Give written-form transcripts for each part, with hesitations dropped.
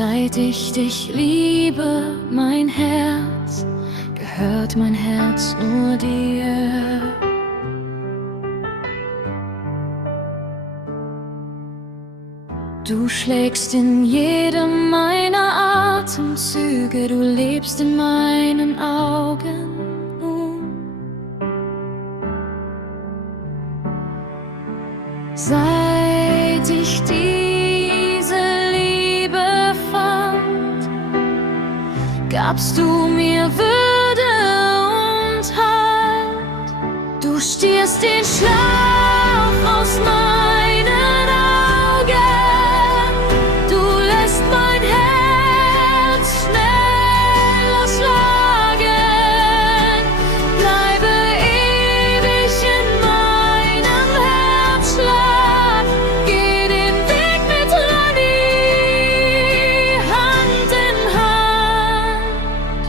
Seit ich dich liebe, mein Herz, gehört mein Herz nur dir. Du schlägst in jedem meiner Atemzüge, du lebst in meinen Augen nun. Seit ich diese Liebe fand, gabst du mir Würde und Halt. Du stierst den Schlaf aus meinen Augen, du lässt mein Herz schneller schlagen. Bleibe ewig in meinem Herzschlag, geh den Weg mit Rani Hand in Hand.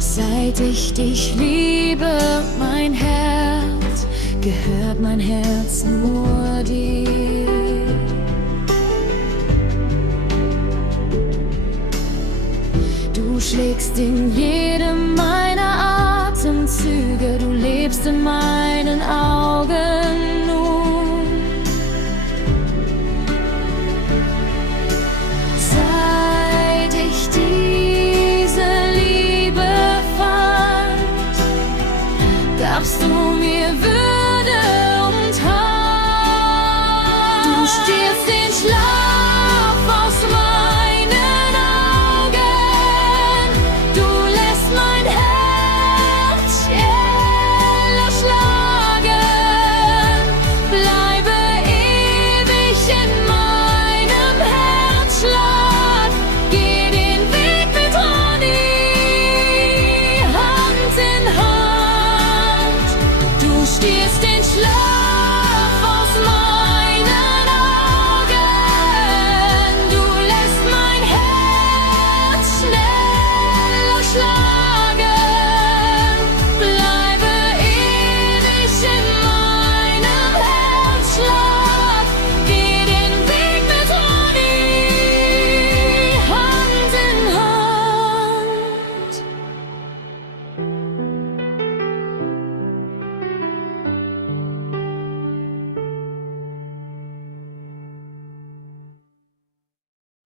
Seit ich dich liebe, mein Herz, gehört mein Herz nur dir. Du schlägst in jedem meiner Atemzüge, du lebst in meinen Augen.